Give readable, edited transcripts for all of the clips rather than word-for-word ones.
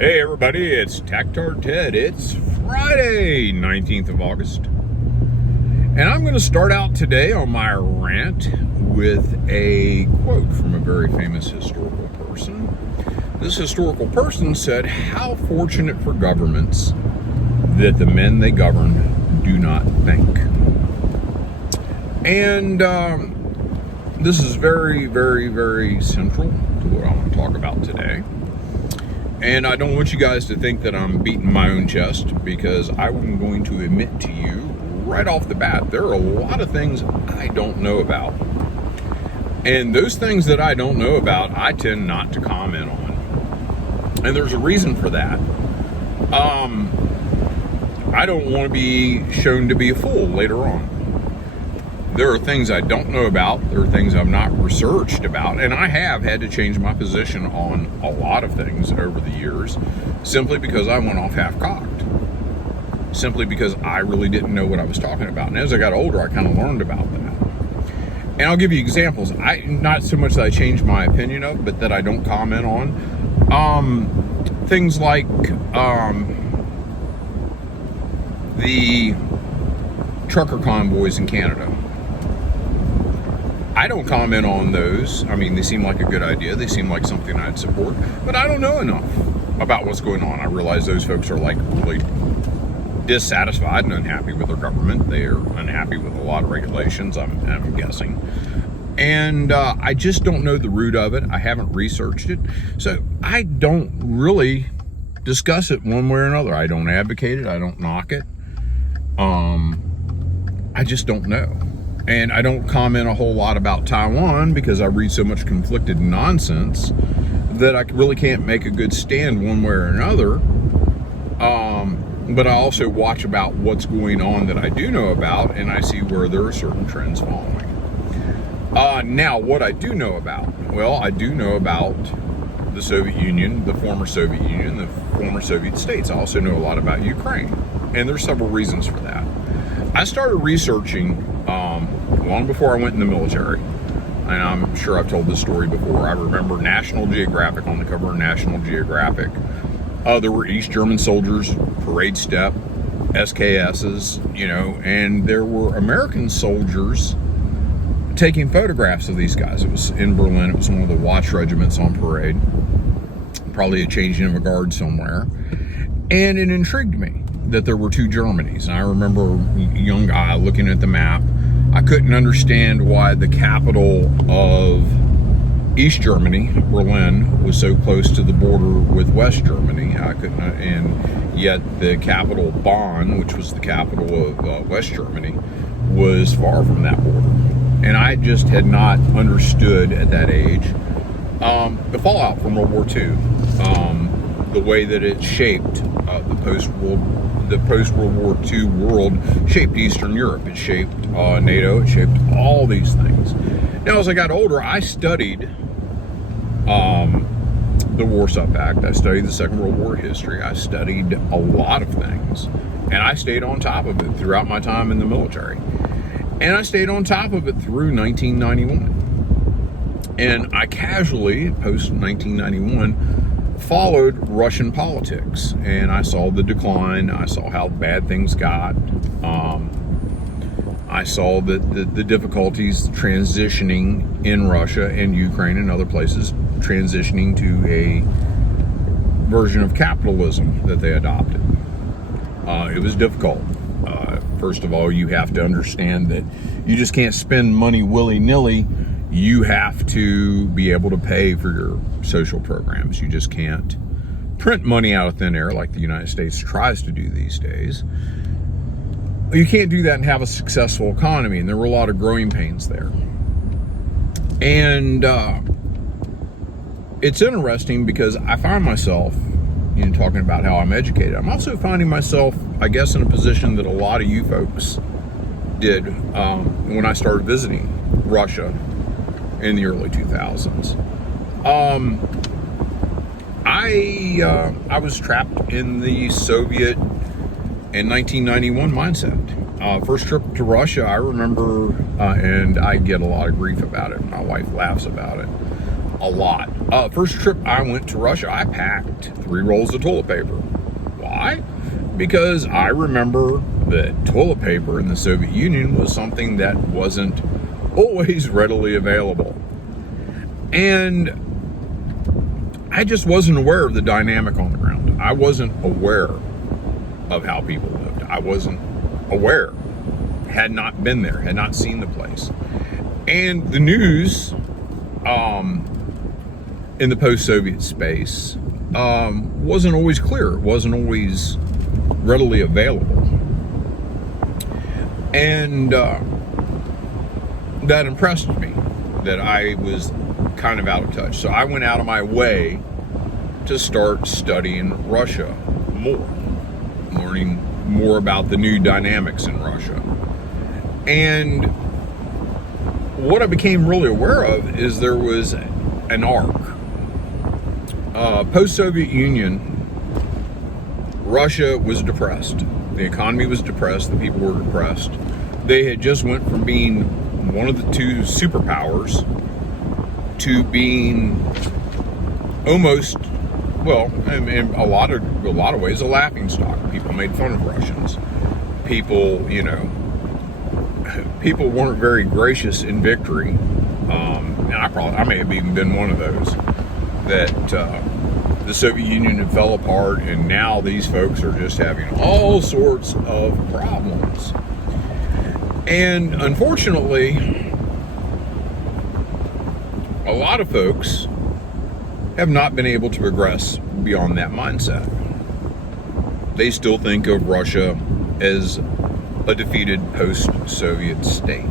Hey everybody, it's Tactard Ted. It's Friday, 19th of August. And I'm going to start out today on my rant with a quote from a very famous historical person. This historical person said, "How fortunate for governments that the men they govern do not think." And this is very, very, very central to what I want to talk about today. And I don't want you guys to think that I'm beating my own chest, because I'm going to admit to you right off the bat, there are a lot of things I don't know about. And those things that I don't know about, I tend not to comment on. And there's a reason for that. I don't want to be shown to be a fool later on. There are things I don't know about. There are things I've not researched about. And I have had to change my position on a lot of things over the years, simply because I went off half-cocked. Simply because I really didn't know what I was talking about. And as I got older, I kind of learned about that. And I'll give you examples. Not so much that I changed my opinion of, but that I don't comment on. Things like the trucker convoys in Canada. I don't comment on those. I mean, they seem like a good idea. They seem like something I'd support, but I don't know enough about what's going on. I realize those folks are like really dissatisfied and unhappy with their government. They are unhappy with a lot of regulations, I'm guessing. And I just don't know the root of it. I haven't researched it. So I don't really discuss it one way or another. I don't advocate it. I don't knock it. I just don't know. And I don't comment a whole lot about Taiwan because I read so much conflicted nonsense that I really can't make a good stand one way or another. But I also watch about what's going on that I do know about, and I see where there are certain trends following. Now, what I do know about? Well, I do know about the Soviet Union, the former Soviet Union, the former Soviet states. I also know a lot about Ukraine, and there's several reasons for that. I started researching long before I went in the military, and I'm sure I've told this story before. I remember National Geographic, on the cover of National Geographic. There were East German soldiers, parade step, SKSs, and there were American soldiers taking photographs of these guys. It was in Berlin. It was one of the watch regiments on parade, probably a changing of a guard somewhere. And it intrigued me that there were two Germanys. And I remember a young guy looking at the map. I couldn't understand why the capital of East Germany, Berlin, was so close to the border with West Germany. And yet the capital, Bonn, which was the capital of West Germany, was far from that border. And I just had not understood at that age the fallout from World War II, the way that it shaped the post-World War II world, shaped Eastern Europe. It shaped NATO. It shaped all these things. Now, as I got older, I studied the Warsaw Pact. I studied the Second World War history. I studied a lot of things, and I stayed on top of it throughout my time in the military. And I stayed on top of it through 1991. And I casually, post-1991, followed Russian politics, and I saw the decline. I saw how bad things got. I saw the difficulties transitioning in Russia and Ukraine and other places, transitioning to a version of capitalism that they adopted. It was difficult. First of all, you have to understand that you just can't spend money willy-nilly. You have to be able to pay for your social programs. You just can't print money out of thin air like the United States tries to do these days. You can't do that and have a successful economy, and there were a lot of growing pains there. And it's interesting because I find myself, talking about how I'm educated, I'm also finding myself, I guess, in a position that a lot of you folks did when I started visiting Russia in the early 2000s. I was trapped in the Soviet in 1991 mindset. First trip to Russia, I remember, and I get a lot of grief about it. My wife laughs about it. a lot. First trip I went to Russia, I packed 3 rolls of toilet paper. Why? Because I remember that toilet paper in the Soviet Union was something that wasn't always readily available. And I just wasn't aware of the dynamic on the ground. I wasn't aware of how people lived. I wasn't aware, had not been there, had not seen the place. And the news in the post-Soviet space wasn't always clear, wasn't always readily available. And that impressed me, that I was kind of out of touch. So I went out of my way to start studying Russia more, learning more about the new dynamics in Russia. And what I became really aware of is there was an arc. Post-Soviet Union, Russia was depressed. The economy was depressed. The people were depressed. They had just went from being one of the 2 superpowers to being almost, well, in a lot of ways, a laughingstock. People made fun of Russians. People, people weren't very gracious in victory. And I may have even been one of those that the Soviet Union fell apart, and now these folks are just having all sorts of problems. And unfortunately, a lot of folks have not been able to progress beyond that mindset. They still think of Russia as a defeated post-Soviet state.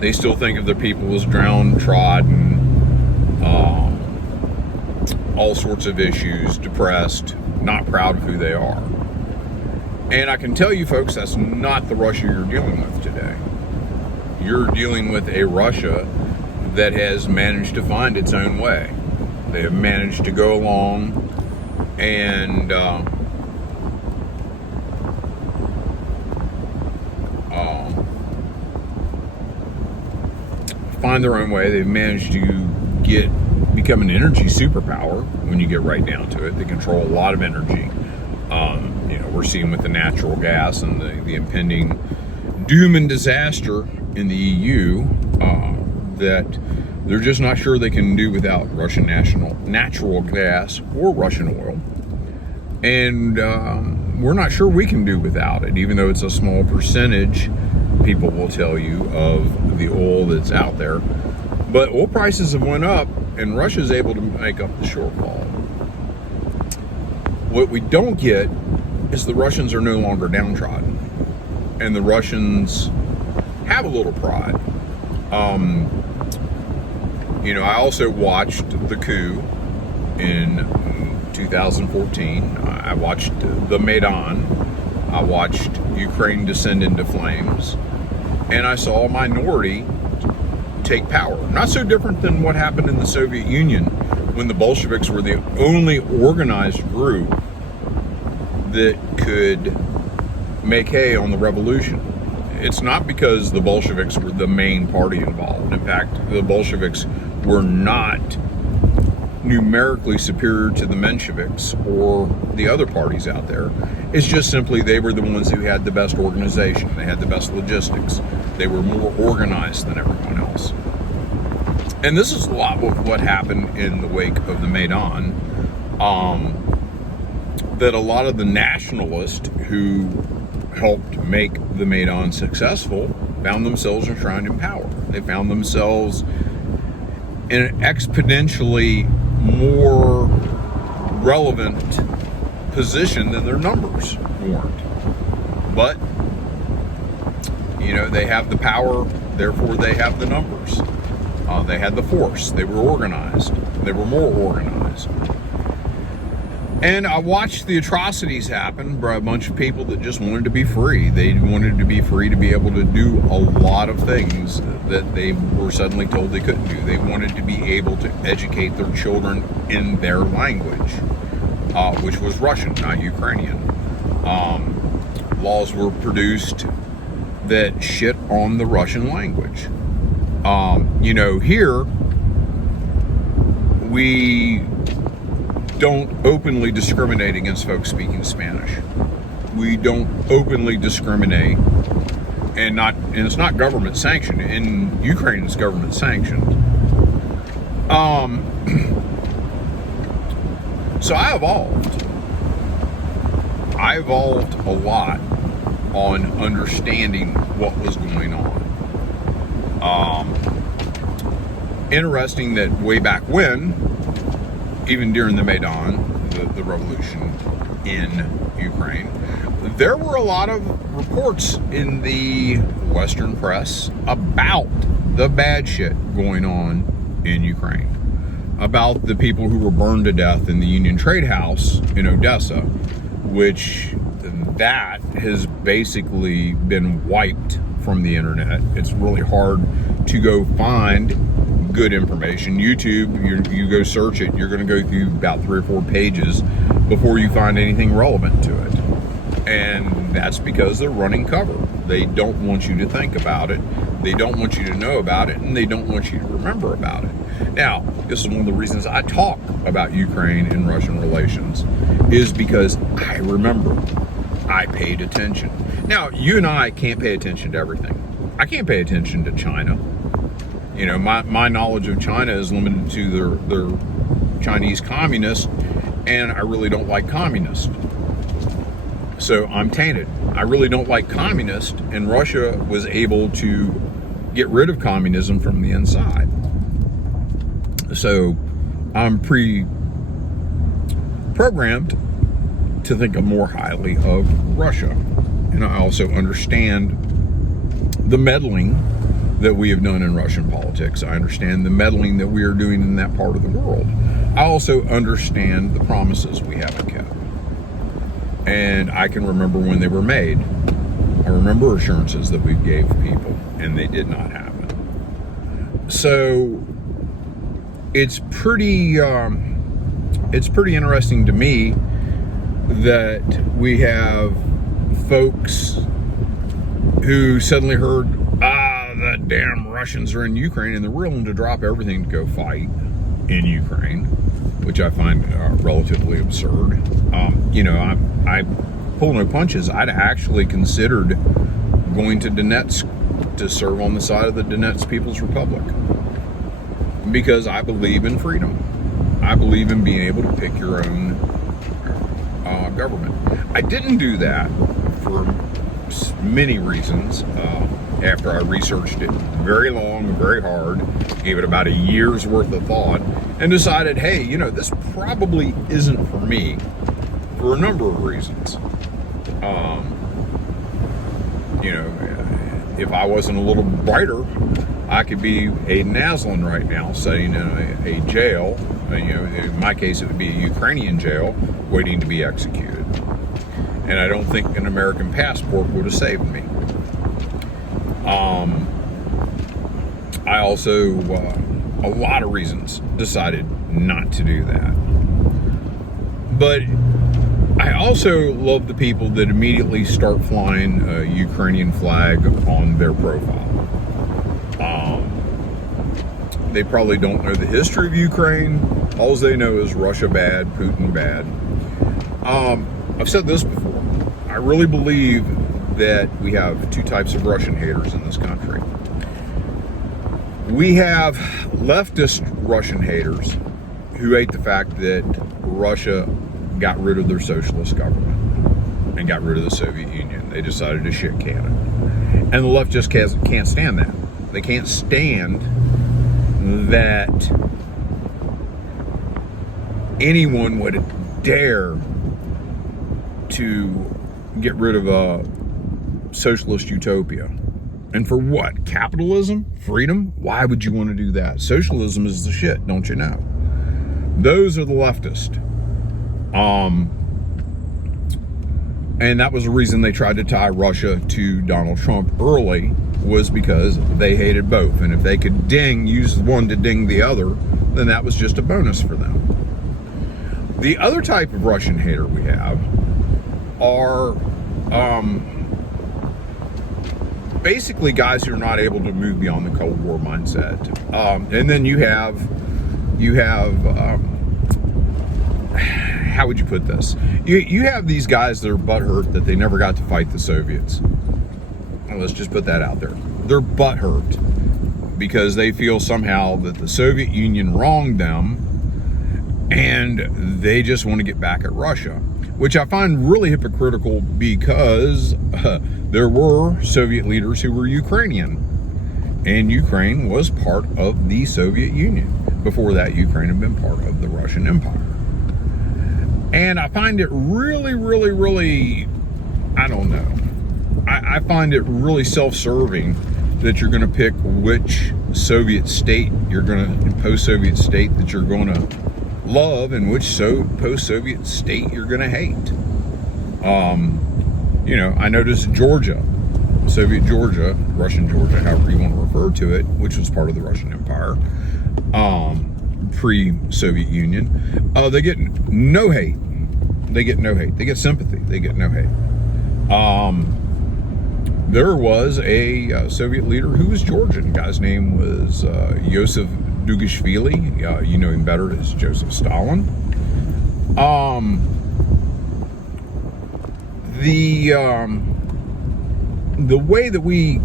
They still think of their people as downtrodden, all sorts of issues, depressed, not proud of who they are. And I can tell you folks, that's not the Russia you're dealing with today. You're dealing with a Russia that has managed to find its own way. They have managed to go along and find their own way. They've managed to become an energy superpower when you get right down to it. They control a lot of energy. We're seeing with the natural gas and the impending doom and disaster in the EU that they're just not sure they can do without Russian natural gas or Russian oil. And we're not sure we can do without it, even though it's a small percentage, people will tell you, of the oil that's out there. But oil prices have went up, and Russia's able to make up the shortfall. What we don't get is the Russians are no longer downtrodden, and the Russians have a little pride. I also watched the coup in 2014. I watched the Maidan. I watched Ukraine descend into flames, and I saw a minority take power. Not so different than what happened in the Soviet Union when the Bolsheviks were the only organized group that could make hay on the revolution. It's not because the Bolsheviks were the main party involved. In fact, the Bolsheviks were not numerically superior to the Mensheviks or the other parties out there. It's just simply they were the ones who had the best organization. They had the best logistics. They were more organized than everyone else. And this is a lot of what happened in the wake of the Maidan. That a lot of the nationalists who helped make the Maidan successful found themselves enshrined in power. They found themselves in an exponentially more relevant position than their numbers warrant. But, they have the power, therefore they have the numbers. They had the force. They were organized. They were more organized. And I watched the atrocities happen by a bunch of people that just wanted to be free. They wanted to be free to be able to do a lot of things that they were suddenly told they couldn't do. They wanted to be able to educate their children in their language, which was Russian, not Ukrainian. Laws were produced that shit on the Russian language. Here, we don't openly discriminate against folks speaking Spanish. We don't openly discriminate, and it's not government sanctioned. In Ukraine, it's government sanctioned. So I evolved. I evolved a lot on understanding what was going on. Interesting that way back when, even during the Maidan, the revolution in Ukraine, there were a lot of reports in the Western press about the bad shit going on in Ukraine, about the people who were burned to death in the Union Trade House in Odessa, which that has basically been wiped from the internet. It's really hard to go find good information. YouTube, you go search it, you're going to go through about 3 or 4 pages before you find anything relevant to it. And that's because they're running cover. They don't want you to think about it. They don't want you to know about it, and they don't want you to remember about it. Now, this is one of the reasons I talk about Ukraine and Russian relations, is because I remember. I paid attention. Now, you and I can't pay attention to everything. I can't pay attention to China. You know, my knowledge of China is limited to their Chinese communists, and I really don't like communists. So I'm tainted. I really don't like communists, and Russia was able to get rid of communism from the inside. So I'm pre-programmed to think more highly of Russia. And I also understand the meddling that we have done in Russian politics. I understand the meddling that we are doing in that part of the world. I also understand the promises we haven't kept. And I can remember when they were made. I remember assurances that we gave people, and they did not happen. So it's pretty interesting to me that we have folks who suddenly heard, the damn Russians are in Ukraine, and they're willing to drop everything to go fight in Ukraine, which I find relatively absurd. I pull no punches. I'd actually considered going to Donetsk to serve on the side of the Donetsk People's Republic, because I believe in freedom. I believe in being able to pick your own government. I didn't do that for many reasons. After I researched it very long and very hard, gave it about a year's worth of thought, and decided, hey, this probably isn't for me for a number of reasons. If I wasn't a little brighter, I could be Aiden Aslan right now, sitting in a jail. In my case, it would be a Ukrainian jail, waiting to be executed. And I don't think an American passport would have saved me. I also, a lot of reasons, decided not to do that. But I also love the people that immediately start flying a Ukrainian flag on their profile. They probably don't know the history of Ukraine. All they know is Russia bad, Putin bad. I've said this before. I really believe that we have 2 types of Russian haters in this country. We have leftist Russian haters who hate the fact that Russia got rid of their socialist government and got rid of the Soviet Union. They decided to shit can it. And the left just can't stand that. They can't stand that anyone would dare to get rid of a socialist utopia. And for what? Capitalism? Freedom? Why would you want to do that? Socialism is the shit, don't you know? Those are the leftists. And that was the reason they tried to tie Russia to Donald Trump early, was because they hated both. And if they could use one to ding the other, then that was just a bonus for them. The other type of Russian hater we have are basically guys who are not able to move beyond the Cold War mindset. And then you have You have, how would you put this? You have these guys that are butthurt that they never got to fight the Soviets. Well, let's just put that out there. They're butthurt because they feel somehow that the Soviet Union wronged them and they just want to get back at Russia, which I find really hypocritical because there were Soviet leaders who were Ukrainian, and Ukraine was part of the Soviet Union. Before that, Ukraine had been part of the Russian Empire. And I find it really, really, really, I don't know. I find it really self-serving that you're going to pick which Soviet state you're going to, post-Soviet state that you're going to love and which post-Soviet state you're going to hate. You know, I noticed Georgia, Soviet Georgia, Russian Georgia, however you want to refer to it, which was part of the Russian Empire, pre-Soviet Union, they get no hate. They get no hate. They get sympathy. They get no hate. There was a Soviet leader who was Georgian. The guy's name was Yosef Dugashvili. You know him better as Joseph Stalin. The way that we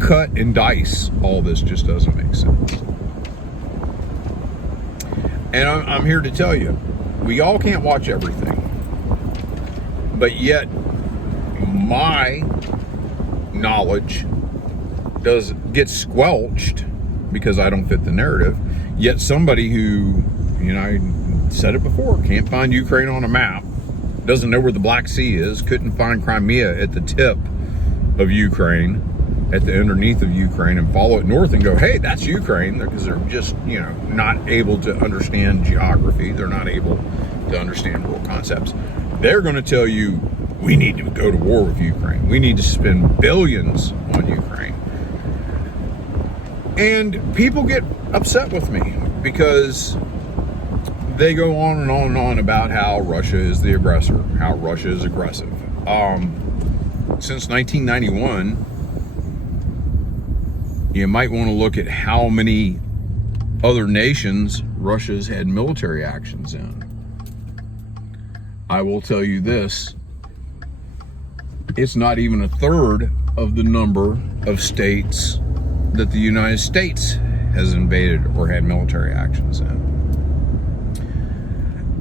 cut and dice all this just doesn't make sense. And I'm here to tell you, we all can't watch everything. But yet, my knowledge gets squelched because I don't fit the narrative. Yet somebody who, you know, I said it before, can't find Ukraine on a map, doesn't know where the Black Sea is, couldn't find Crimea at the tip of Ukraine, at the underneath of Ukraine, and follow it north and go, hey, that's Ukraine, because they're just, you know, not able to understand geography. They're not able to understand world concepts. They're going to tell you, we need to go to war with Ukraine. We need to spend billions on Ukraine. And people get upset with me because they go on and on and on about how Russia is the aggressor, how Russia is aggressive. Since 1991, you might want to look at how many other nations Russia's had military actions in. I will tell you this, it's not even a third of the number of states that the United States has invaded or had military actions in.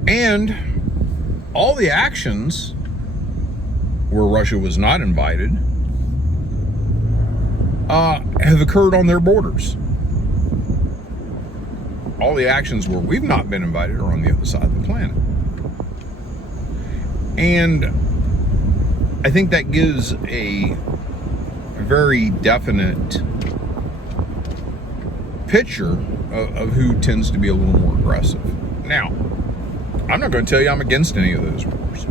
And all the actions where Russia was not invited have occurred on their borders. All the actions where we've not been invited are on the other side of the planet. And I think that gives a very definite picture of who tends to be a little more aggressive. Now, I'm not going to tell you I'm against any of those wars.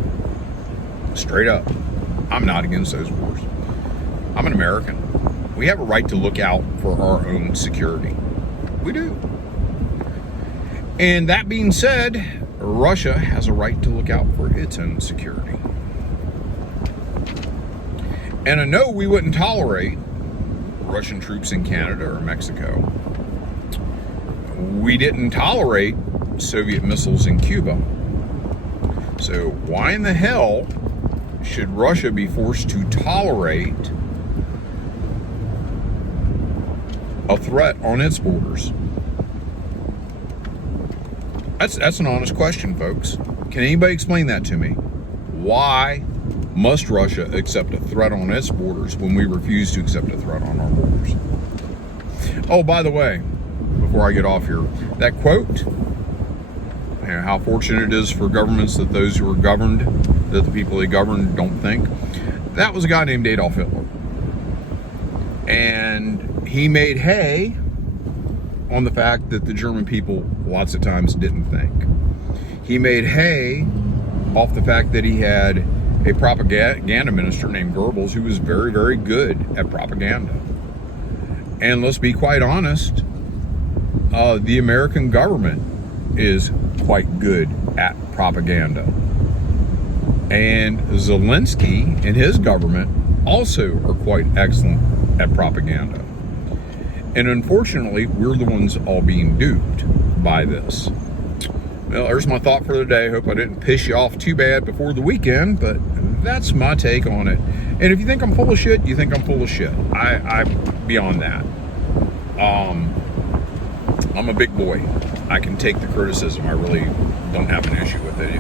Straight up, I'm not against those wars. I'm an American. We have a right to look out for our own security. We do. And that being said, Russia has a right to look out for its own security. And I know we wouldn't tolerate Russian troops in Canada or Mexico. We didn't tolerate Soviet missiles in Cuba. So why in the hell should Russia be forced to tolerate a threat on its borders? That's an honest question, folks. Can anybody explain that to me? Why must Russia accept a threat on its borders when we refuse to accept a threat on our borders? Oh, by the way, before I get off here, that quote, you know, how fortunate it is for governments that those who are governed, that the people they govern don't think, that was a guy named Adolf Hitler. And he made hay on the fact that the German people lots of times didn't think. He made hay off the fact that he had a propaganda minister named Goebbels who was very, very good at propaganda. And let's be quite honest, the American government is quite good at propaganda. And Zelensky and his government also are quite excellent at propaganda. And unfortunately, we're the ones all being duped by this. Well, there's my thought for the day. Hope I didn't piss you off too bad before the weekend, but that's my take on it. And if you think I'm full of shit, you think I'm full of shit. I'm beyond that. I'm a big boy. I can take the criticism. I really don't have an issue with it.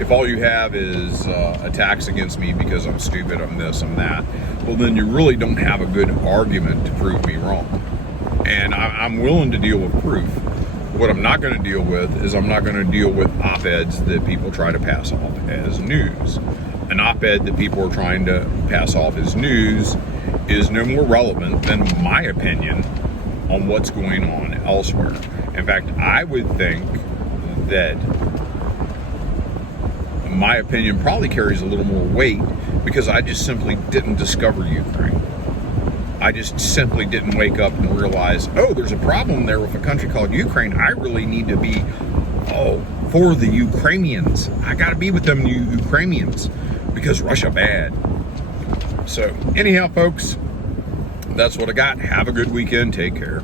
If all you have is attacks against me because I'm stupid, I'm this, I'm that, well, then you really don't have a good argument to prove me wrong. And I'm willing to deal with proof. What I'm not going to deal with is I'm not going to deal with op-eds that people try to pass off as news. An op-ed that people are trying to pass off as news is no more relevant than my opinion on what's going on elsewhere. In fact, I would think that my opinion probably carries a little more weight because I just simply didn't discover Ukraine. I just simply didn't wake up and realize, oh, there's a problem there with a country called Ukraine. I really need to be, for the Ukrainians. I got to be with them Ukrainians because Russia bad. So anyhow, folks, that's what I got. Have a good weekend. Take care.